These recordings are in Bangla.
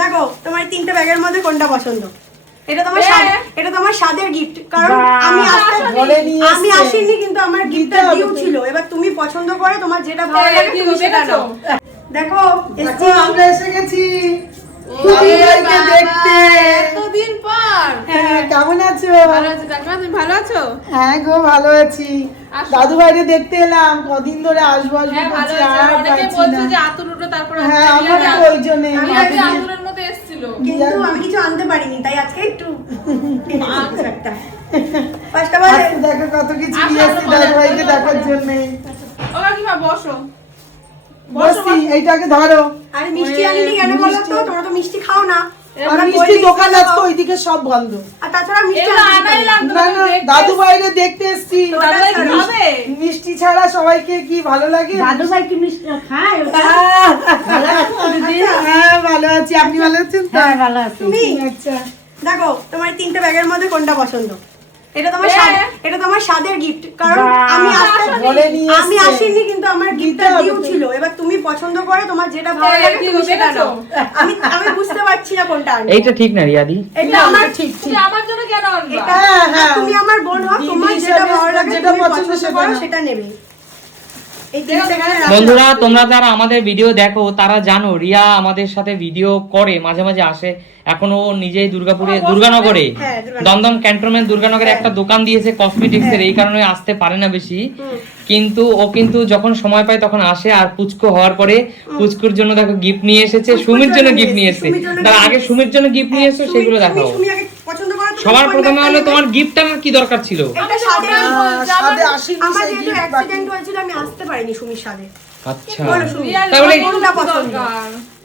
দেখো তোমার তিনটে ব্যাগের মধ্যে কোনটা পছন্দ? এটা তোমার স্বাদের গিফট, কারণ আমি আসিনি কিন্তু আমার গিফটটা ডিউ ছিল। এবার তুমি পছন্দ করে তোমার যেটা ভালো লাগে তুমি সেটা নাও। দেখো আমরা এসে গেছি দেখতে এতদিন পর। কেমন আছো? ভালো আছি কাকিমা, তুমি ভালো আছো? হ্যাঁ গো ভালো আছি। দাদু ভাইরে দেখতে এলাম, কদিন ধরে আসবো আসবো করছি, আর অনেকে পাচ্ছি বলছে না। যে আতুরটা তারপরে হ্যাঁ আমার তো ওই জন্যই আতুরের মধ্যে এসেছিল, কিন্তু আমি কিছু আনতে পারিনি, তাই আজকে একটু একটা ফার্স্ট অফ অল দেখো কত কিছু নিয়ে এসেছি দাদু ভাইকে দেখার জন্য। ও কাকিমা বসো। বসি, এইটাকে ধরো। আরে মিষ্টি আনিনি কেন বলো তো? তোমরা তো মিষ্টি খাও না। আর মিষ্টি দোকান আজকে ওইদিকে সব বন্ধ। আর তাছাড়া মিষ্টি এগুলো আনাই লাগতো না না, দাদু ভাইরে দেখতে এসেছি। দাদু ভাই খাবে? মিষ্টি ছাড়া সবাইকে কি ভালো লাগে? দাদু ভাই কি মিষ্টি খায়? হ্যাঁ ভালো আছি, আপনি ভালো আছেন তো? হ্যাঁ ভালো আছি। তুমি আচ্ছা দেখো তোমার তিনটে ব্যাগের মধ্যে কোনটা পছন্দ? এটা তোমার স্বাদের গিফট, কারণ আমি আসিনি কিন্তু আমার গিফটটা ডিউ ছিল। এবার তুমি পছন্দ করে তোমার যেটা ভালো লাগে তুমি সেটা নাও। আমি বুঝতে পারছি না কোনটা আনবো। এইটা ঠিক না রিয়াদি, এটা আমার ঠিক তুমি আমার জন্য কেন আনবা? এটা হ্যাঁ। তুমি আমার বোন হও, তোমার দিদি যেটা হিসেবে ভালো লাগে যেটা তুমি পছন্দ পছন্দ সেটা করো নাও। সেটা নেবে। এই তিনটে এখানে রাখো। বন্ধুরা তোমরা যারা আমাদের ভিডিও দেখো তারা জানো রিয়া আমাদের সাথে ভিডিও করে, মাঝে মাঝে আসে। এখন ও নিজেই দুর্গানগরে হ্যাঁ, দুর্গানগরে। দমদম ক্যান্টনমেন্ট দুর্গানগরে একটা দোকান দিয়েছে কসমেটিক্স এর, এই কারণে আসতে পারে না বেশি। কিন্তু ও কিন্তু যখন সময় পায় তখন আসে। আর পুচকু হওয়ার পরে পুচকুর জন্য দেখো গিফট নিয়ে এসেছে, সুমির জন্য গিফট নিয়ে এসেছে। তার আগে সুমির জন্য গিফট নিয়ে এসেছো, সেগুলো দেখাও। তুমি আগে পছন্দ করো। সবার প্রথমে হলো তোমার গিফটটা কি দরকার ছিল? এটা স্বাদের সাদে আসিনি, আমার সেই যেহেতু gift অ্যাক্সিডেন্ট হয়েছিল আমি আসতে পারিনি সুমির সাথে। আচ্ছা বলো সুমি, তাহলে কোনটা পছন্দ?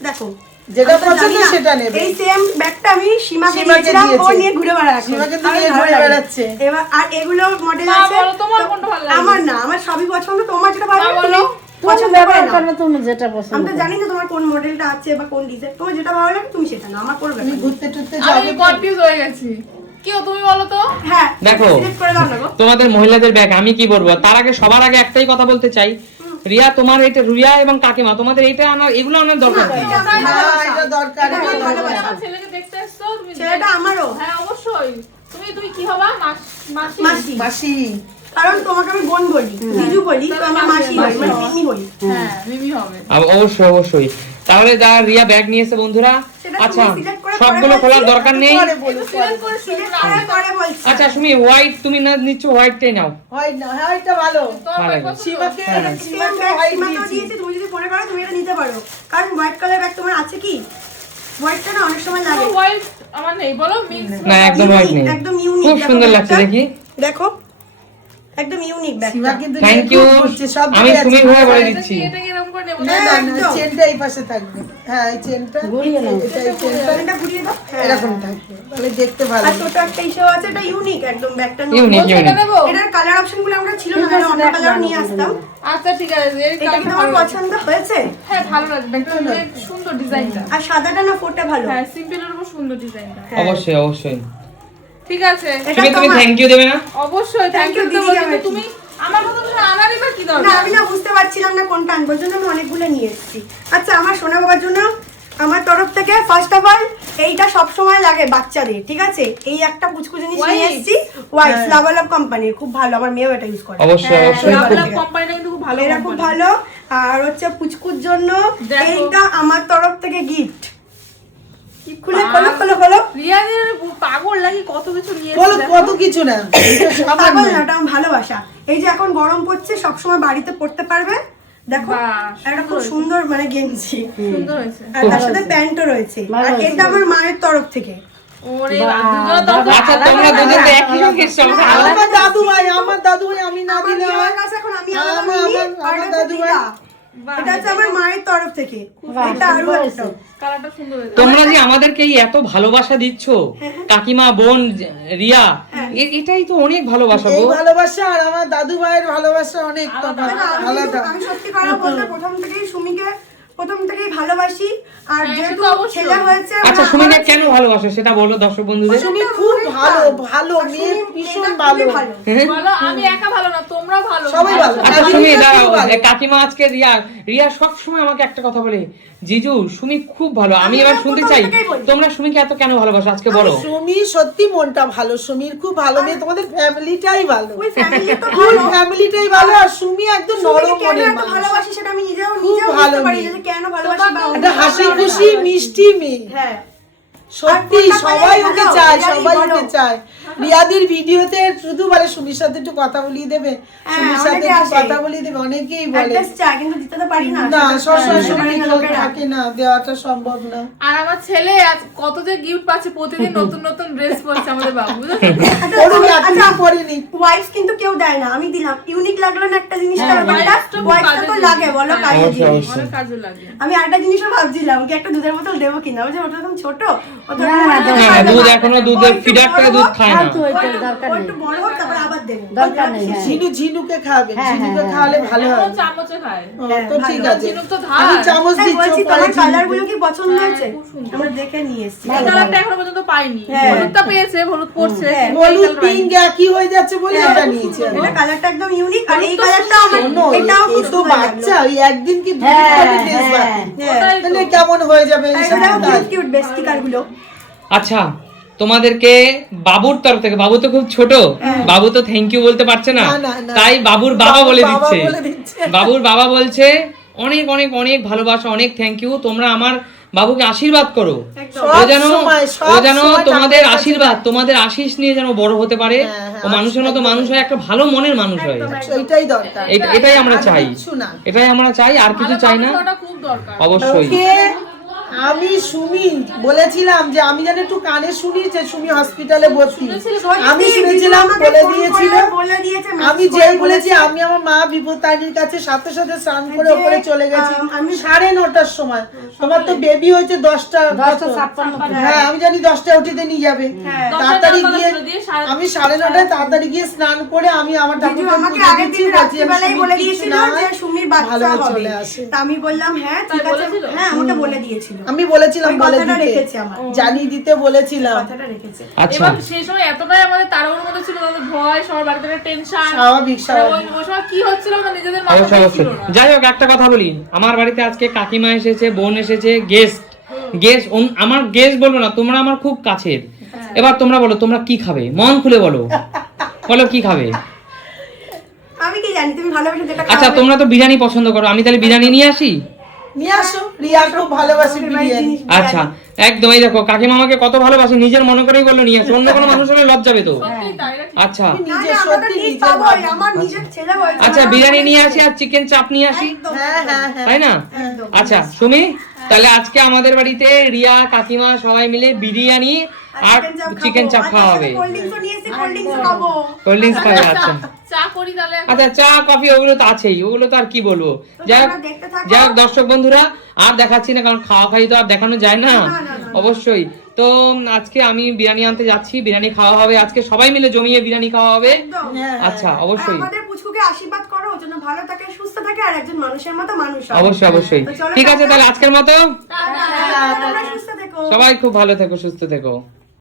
দেখো যেটা আমি তো পছন্দ জানি না, সেটা নেবে। এই সেম ব্যাগটা আমি সীমাকে সীমাকে দিয়েছিলাম, ও দিয়েছে। নিয়ে ঘুরে বেড়াচ্ছে। সীমাকে তো আমার নিয়ে ভালো ঘুরে লাগে। বেড়াচ্ছে। এবার আর এগুলো মডেল মা আছে। বলো, তোমার তো কোনটা ভালো লাগে? আমার না, আমার সবই পছন্দ। তোমার যেটা ভালো লাগে বলো। তুমি পছন্দ করে নাও। কেন তুমি যেটা পছন্দ আমি তো জানি না তোমার কোন মডেলটা আছে বা কোন ডিজাইন। তোমার যেটা ভালো লাগে তুমি সেটা নাও, আমার কোনো ব্যাপার তুমি নেই। ঘুরতে টুরতে আমি যাবে তো? কনফিউজ হয়ে গেছি। কি তুমি বলো তো? হ্যাঁ দেখো সিলেক্ট করে দাও না গো। তোমাদের মহিলাদের ব্যাগ আমি কি বলবো, তার আগে সবার আগে একটাই কথা বলতে চাই, রিয়া তোমার এটা, রিয়া এবং কাকিমা তোমাদের এটা আনার, এগুলো আনার দরকার নেই। এটা আমার না, ভালোবাসা। এটা দরকার এটা নেই। আমার তুমি ভালোবাসা। আমার ছেলেকে দেখতে এসছো, তুমি ছেলেটা আমারও। হ্যাঁ অবশ্যই। তুমি কি হবা? মাসি। মাসি। মাসি কারণ তোমাকে আমি বোন বলি, জিজু বলি, তো আমার মাসি বলি, মানে মিমি বলি। হ্যাঁ মিমি হবে। অবশ্যই অবশ্যই। তাহলে যা রিয়া ব্যাগ নিয়েছে বন্ধুরা, সেটা আচ্ছা তুমি select করে সবগুলো পরে খোলার বলছি। দরকার নেই। পরে বলো, সিলেক্ট করে সিলেক্ট করে পরে বলছি। আচ্ছা সুমি হোয়াইট তুমি না নিচ্ছ, হোয়াইটটাই নাও। হয় না, হ্যাঁ এটা ভালো। তোমার ভালো পছন্দ? সীমাকে হ্যাঁ। সেম সীমাকে ব্যাগ white সীমাকেও দিয়েছি। দিয়েছি, তুমি যদি মনে করো তুমি এটা নিতে পারো। কারণ হোয়াইট কালার ব্যাগ তোমার আছে কি? হোয়াইটটা না অনেক সময় লাগে। তোমার হোয়াইট আমার নেই, বলো মিক্স। না একদম হোয়াইট নেই, একদম ইউনিক। খুব সুন্দর লাগছে দেখি। দেখো একদম ইউনিক ব্যাগ। সীমা কিন্তু থ্যাংক নিয়ে ইউ, খুব ঘুরছে, সব আমি জায়গায় সুমির আছে। হয়ে বলে দিচ্ছি। এটা কি এরকম করে নেব? না না না, একদম। চেনটা এই পাশে থাকবে। হ্যাঁ এই চেনটা ঘুরিয়ে নাও। এটা এই চেনটা এটা ঘুরিয়ে দাও। হ্যাঁ। এরকম থাকবে, তাহলে দেখতে ভালো আর ছোট একটা ইস্যু আছে, এটা ইউনিক একদম ব্যাগটা। ইউনিক এটা ইউনিক। নেব? এটার কালার অপশনগুলো আমরা ছিল না, আমি অন্য কালার নিয়ে আসতাম। আচ্ছা ঠিক আছে, এই এটা কি কালারটা তোমার ভালো লাগছে। পছন্দ হয়েছে? হ্যাঁ ভালো লাগবে, একটা অনেক সুন্দর ডিজাইনটা। আর সাদাটা না ফোটা ভালো। হ্যাঁ সিম্পলের উপর সুন্দর ডিজাইনটা। হ্যাঁ। অবশ্যই অবশ্যই। ঠিক আছে, এটা সুমি তুমি তোমার। থ্যাংক ইউ দেবে না? অবশ্যই Thank থ্যাংক you, ইউ দিদি, দেবো, আমার কিন্তু তুমি আমার মতো করে আনারই বা কি না দরকার? আমি না বুঝতে পারছিলাম না কোনটা আনবো, ওই জন্য আমি অনেকগুলো নিয়ে এসেছি। আচ্ছা আমার সোনা বাবার জন্য আমার তরফ থেকে ফার্স্ট অফ অল এইটা সব সময় লাগে বাচ্চাদের, ঠিক আছে? এই একটা পুচকু জিনিস নিয়ে White? এসেছি, হোয়াইট লাভালাভ কোম্পানির, খুব ভালো, আমার মেয়েও এটা ইউজ করে। অবশ্যই হ্যাঁ, অবশ্যই। লাভলাভ কোম্পানিটা কিন্তু খুব ভালো এটা খুব কোম্পানি। ভালো। আর হচ্ছে পুচকুর জন্য দেখো। এইটা আমার তরফ থেকে গিফট। খুলে খোলো খোলো খোলো। রিয়াদের পাগল লাগি কত কিছু নিয়ে বলো এসেছে, কত কিছু না, এটা সামান্য। পাগল না, ওটা আমার ভালোবাসা। এই যে এখন গরম পড়ছে, সবসময় বাড়িতে পড়তে পারবে। দেখো বাহ, একটা খুব সুন্দর মানে গেঞ্জি, সুন্দর হয়েছে। আর তার সাথে প্যান্টও রয়েছে। আর এটা আমার মায়ের তরফ থেকে। ওরে দুজনে তো আচ্ছা তোমরা দুজন তো একই রকমের সব। আমার দাদু ভাই আমি না আমার দিলে বিয়ের হয়? কাছে এখন আমি আমার- আলাদা নিই, আমার- আর আমার এটা দাদু দিদা। বাহ, এটা হচ্ছে আমার মায়ের তরফ থেকে। এটা আরো একটা। কালারটা সুন্দর হয়েছে। তোমরা যে আমাদেরকে এই এত ভালোবাসা দিচ্ছ, কাকিমা বোন রিয়া, এটাই তো অনেক ভালোবাসা এই গো। ভালোবাসা আর আমার দাদু ভাইয়ের ভালোবাসা অনেক তফাৎ, দেখো, আলাদা। আমি সত্যি কথা বলতে প্রথম থেকেই সুমিকে ভালোবাসি। আর হ্যাঁ, যেহেতু সে তো অবশ্যই। ছেলে হয়েছে, আচ্ছা সুমিকে কেন ভালোবাসো সেটা বলো দর্শক বন্ধুদের। সুমি খুব ভালো, ভালো মেয়ে, ভীষণ ভালো। বলো আমি একা ভালো না, তোমরাও ভালো। সবাই ভালো। আচ্ছা আমি সুমি খুব দাঁড়াও, ভালো। কাকিমা আজকে রিয়া সব সময় আমাকে একটা কথা বলে, জিজু সুমি খুব ভালো। আমি এবার শুনতে চাই তোমরা সুমিকে এত কেন ভালোবাসো আজকে বলো। সুমি সত্যি মনটা ভালো, সুমির খুব ভালো মেয়ে, তোমাদের ফ্যামিলিটাই ভালো, ওই ফ্যামিলি তো ফুল ভালো। ফ্যামিলিটাই ভালো। আর সুমি একদম সুমিকে নরম কেন মনের এত মানুষ, ভালোবাসি সেটা আমি নিজেও খুব ভালো বুঝতে পারি মেয়ে। না যে কেন ভালোবাসি বা একটা হাসি খুশি মিষ্টি মেয়ে, হ্যাঁ সত্যি আর সবাই কোনটা ওকে বলে? চায়, রিয়াদি সবাই বলো। ওকে চায়। রিয়াদির ভিডিওতে শুধু বলে সুমির সাথে একটু কথা বলিয়ে দেবে, সুমির সাথে অনেকে একটু আসে। কথা বলিয়ে দেবে, অনেকেই বলে। অ্যাড্রেস চাই কিন্তু দিতে তো পারি না। না সবসময় দিতে সুমি পারি না কেউ লোকেরা। থাকে না, দেওয়াটা সম্ভব না। আর আমার ছেলে আজ কত যে গিফট পাচ্ছে, প্রতিদিন নতুন নতুন ড্রেস পরছে আমাদের বাবু, বুঝেছো? ওরও এখনো পড়েনি। ওয়াইফ কিন্তু কেউ দেয় না, আমি দিলাম। ইউনিক লাগলো না একটা জিনিস, হ্যাঁ, ব্যাপারটা wives তো খুব ওয়াইফ কাজের তো জিনিস। লাগে বলো, কাজের অবশ্যই, জিনিস। অবশ্যই। অনেক কাজে লাগে। আমি আরেকটা জিনিসও ভাবছিলাম কি একটা দুধের বোতল দেবো কিনা, বুঝছো ওটা এখন ছোট, ওটা না, না, বড় হ্যাঁ, হবে। দুধ এখনো দুধের ও একটু ফিডার থেকে বড় দুধ হোক, খায় না। ফালতু ওইটার দরকার ও নেই, একটু বড় হোক তারপর আবার দেবো। দরকার নেই, হ্যাঁ। ঝিনুকে খাবে, হ্যাঁ, ঝিনুকে হ্যাঁ, খাওয়ালে ভালো এখন হয়। চামচে খায়। ও, তো ঠিক ভালো। আছে, ঝিনুক তো ধার। আমি চামচ তাই দিচ্ছি, বলছি ও পরে তোমার কালার ঝিনুকে। গুলো কি পছন্দ হ্যাঁ, হয়েছে? খুব সুন্দর। আমরা দেখে নিয়ে এসেছি। এই কালারটা এখনো পর্যন্ত পাইনি। হ্যাঁ। হলুদটা পেয়েছে, হলুদ পড়ছে। হ্যাঁ। কিন্তু এই হলুদ colour পাইনি। পিঙ্ক একই হয়ে যাচ্ছে বলে হ্যাঁ, এটা খুব নিয়েছি সুন্দর। আমি। এটা কালারটা একদম ইউনিক আর এই হলুদ তো কালারটা আমার শোনো, এটাও এ খুব তো সুন্দর বাচ্চা, লাগলো। ওই একদিন কি দুদিন হ্যাঁ, পরে ড্রেস হ্যাঁ। বাকি, ওটাই তো। তাহলে কেমন হয়ে যাবে এই আর সব এটাও কাজ? কিউট কিউট বেশ স্টিকার গুলো। আচ্ছা তোমাদেরকে বাবুর তরফ থেকে, বাবু তো খুব ছোট, বাবু তো থ্যাংক ইউ বলতে পারছে না, না, না, না। তাই বাবুর বাবা বলে বাবা দিচ্ছে। বলে দিচ্ছে। বাবুর বাবা বলছে অনেক অনেক অনেক ভালোবাসা, অনেক থ্যাংক ইউ, তোমরা আমার বাবুকে আশীর্বাদ করো, একদম। ও যেন সব ও যেন সময় তোমাদের ঠাকুরের কাছে আশীর্বাদ, তোমাদের আশিস নিয়ে যেন বড় হতে পারে, ও মানুষের মতো মানুষ হয়, একটা ভালো মনের মানুষ হয়। এইটাই দরকার, এটাই আমরা আর চাই, কিচ্ছু না। এটাই আমরা চাই, আর কিছু ভালো চাই না। মানুষ হওয়াটা খুব দরকার। অবশ্যই ওকে আমি সুমি বলেছিলাম যে আমি যেন একটু কানে শুনি যে সুমি হসপিটালে ভর্তি, আমি শুনেছিলাম, বলে দিয়েছিল। বলে দিয়েছে আমি যেই বলেছি আমি আমার মা বিপত্তারিণীর কাছে সাথে সাথে স্নান করে যে, ওপরে চলে গেছি আমি 9:30টার সময়। তোমার তো বেবি হয়েছে 10টা, 10:56 হ্যাঁ আমি জানি 10টা উঠিতে নিয়ে যাবে, হ্যাঁ। তাড়াতাড়ি 10টা গিয়ে দিয়ে সাড়ে- আমি 9:30টায় তাড়াতাড়ি গিয়ে স্নান করে আমি আমার জিজু ঠাকুরকে আমাকে পুজো আগের দিচ্ছি, দিন বলছি আমি রাত্রিবেলায় সুমির বলে কিছু দিয়েছিল না যে হয়, সুমির বাচ্চা ভালো হবে। চলে আসে। তা আমি বললাম হ্যাঁ ঠিক তাই আছে, বলেছিল? হ্যাঁ আমাকে বলে দিয়েছিল, আমি বলেছিলাম ওই বলে কথাটা দিতে, রেখেছে আমার। জানিয়ে দিতে বলেছিলাম। কথাটা রেখেছে। আচ্ছা এবার সেই সময় এতটাই আমাদের তাড়াহুড়োর মধ্যে ছিল, আমাদের ভয়, সবার বাড়িতে টেনশন, স্বাভাবিক, স্বাভাবিক। ওই সময় কি হচ্ছিল আমরা নিজেদের অবশ্যই মাথায় অবশ্যই। ছিল না। যাই হোক একটা কথা বলি, আমার বাড়িতে আজকে কাকিমা এসেছে, বোন এসেছে, গেস্ট আমার গেস্ট বলবো না, তোমরা আমার খুব কাছের। এবার তোমরা বলো তোমরা কি খাবে, মন খুলে বলো, বলো কি খাবে। আমি কি জানি তুমি ভালোবাসো যেটা আচ্ছা খাওয়াবে। তোমরা তো বিরিয়ানি পছন্দ করো, আমি তাহলে বিরিয়ানি নিয়ে আসি। নিয়ে আসো, রিয়া খুব ভালোবাসে বাড়ির বিরিয়ানি। জিনিস আচ্ছা একদম, এই দেখো কাকিমা আমাকে কত ভালোবাসে, নিজের মনে করেই বললো নিয়ে আসি, অন্য কোনো মানুষ হলে লজ্জাবে তো। সত্যিই তাই, এটা ঠিক। আচ্ছা না, নিজে না, আমরা তো সত্যি ঠিক নিজের পাবোই, ভাবি। আমার নিজের ছেলে হয়েছে। আচ্ছা আমার বিরিয়ানি নিয়ে হয়েছে। আসি আর চিকেন চাপ নিয়ে আসি, একদম, হ্যাঁ হ্যাঁ হ্যাঁ, তাই না? একদম। আচ্ছা সুমি, তাহলে আজকে আমাদের বাড়িতে রিয়া কাকিমা সবাই মিলে বিরিয়ানি আর চিকেন চাপ খাওয়া হবে, কোল্ড ড্রিঙ্কসও নিয়ে এসে কোল্ড ড্রিঙ্কসও খাবো। কোল্ড ড্রিঙ্কস খাবে। আচ্ছা চা করি তাহলে এখন। আচ্ছা চা কফি ওগুলো তো আছেই, ওগুলো তো আর কি বলবো। যাই হোক, তোমরা দেখতে থাকো। যাই হোক দর্শক বন্ধুরা আর দেখাচ্ছি না, কারণ খাওয়া খাই তো আর দেখানো যায় না, না, না, না। অবশ্যই। তো আজকে আমি বিরিয়ানি আনতে যাচ্ছি, বিরিয়ানি খাওয়া হবে আজকে, সবাই মিলে জমিয়ে বিরিয়ানি খাওয়া হবে। একদম। হ্যাঁ, আচ্ছা আর অবশ্যই আমাদের পুচকুকে আশীর্বাদ করো, ও যেন ভালো থাকে, সুস্থ থাকে আর একজন মানুষের মতো মানুষ হয়। অবশ্যই অবশ্যই। তো চলো ঠিক আছে টাটা। তাহলে আজকের মতো তোমরা সুস্থ থেকো। সবাই খুব ভালো থেকো, সুস্থ থেকো।